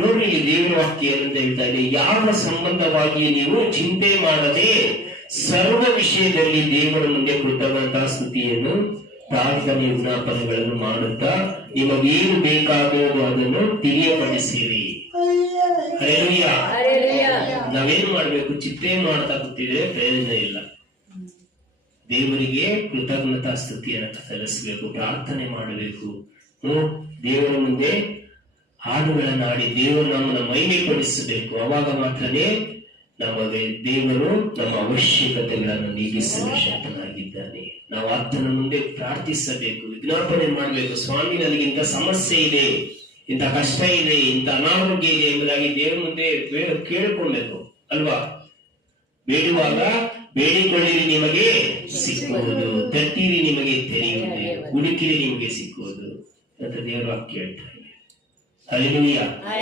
ನೋಡಿ, ಇಲ್ಲಿ ದೇವರ ವಾಕ್ಯ ಏನಂತ ಹೇಳ್ತಾ ಇದೆ, ಯಾವ ಸಂಬಂಧವಾಗಿ ನೀವು ಚಿಂತೆ ಮಾಡದೆ ಸರ್ವ ವಿಷಯದಲ್ಲಿ ದೇವರ ಮುಂದೆ ಕೃತಜ್ಞತಾ ಸ್ತುತಿಯನ್ನು ಪ್ರಾರ್ಥನೆ ವಿಜ್ಞಾಪನೆಗಳನ್ನು ಮಾಡುತ್ತಾ ನಿಮಗೇನು ಬೇಕಾದೋ ಅದನ್ನು ತಿಳಿಯಪಡಿಸಿರಿ. ಹಲ್ಲೆಲೂಯಾ. ನಾವೇನು ಮಾಡ್ಬೇಕು? ಚಿಂತೆ ಮಾಡ್ತಾ ಕೂತಿದ್ರೆ ಪ್ರಯೋಜನ ಇಲ್ಲ. ದೇವರಿಗೆ ಕೃತಜ್ಞತಾ ಸ್ತುತಿಯನ್ನು ಸಲ್ಲಿಸಬೇಕು, ಪ್ರಾರ್ಥನೆ ಮಾಡಬೇಕು. ದೇವರ ಮುಂದೆ ಹಾಡುಗಳನ್ನಾಡಿ ದೇವರು ನಮ್ಮನ್ನು ಮಹಿಮೆ ಪಡಿಸಬೇಕು. ಅವಾಗ ಮಾತ್ರನೇ ನಮಗೆ ದೇವರು ನಮ್ಮ ಅವಶ್ಯಕತೆಗಳನ್ನು ನೀಗಿಸಲು ಶಕ್ತನಾಗಿದ್ದಾನೆ. ನಾವು ಆತನ ಮುಂದೆ ಪ್ರಾರ್ಥಿಸಬೇಕು, ವಿಜ್ಞಾಪನೆ ಮಾಡಬೇಕು. ಸ್ವಾಮಿ, ನನಗೆ ಇಂಥ ಸಮಸ್ಯೆ ಇದೆ, ಇಂಥ ಕಷ್ಟ ಇದೆ, ಇಂಥ ಅನಾರೋಗ್ಯ ಇದೆ ಎಂಬುದಾಗಿ ದೇವರ ಮುಂದೆ ಕೇಳಿಕೊಳ್ಬೇಕು ಅಲ್ವಾ? ಬೇಡುವಾಗ ಬೇಡಿಕೊಳ್ಳಿರಿ ನಿಮಗೆ ಸಿಕ್ಕುವುದು, ತಟ್ಟಿರಿ ನಿಮಗೆ ತೆರೆಯುವುದು, ಹುಡುಕಿರಿ ನಿಮಗೆ ಸಿಕ್ಕುವುದು ಅಂತ ದೇವರು ವಾಕ್ಯ ಹೇಳ್ತಾರೆ. ಹಲ್ಲೆಲೂಯಾ.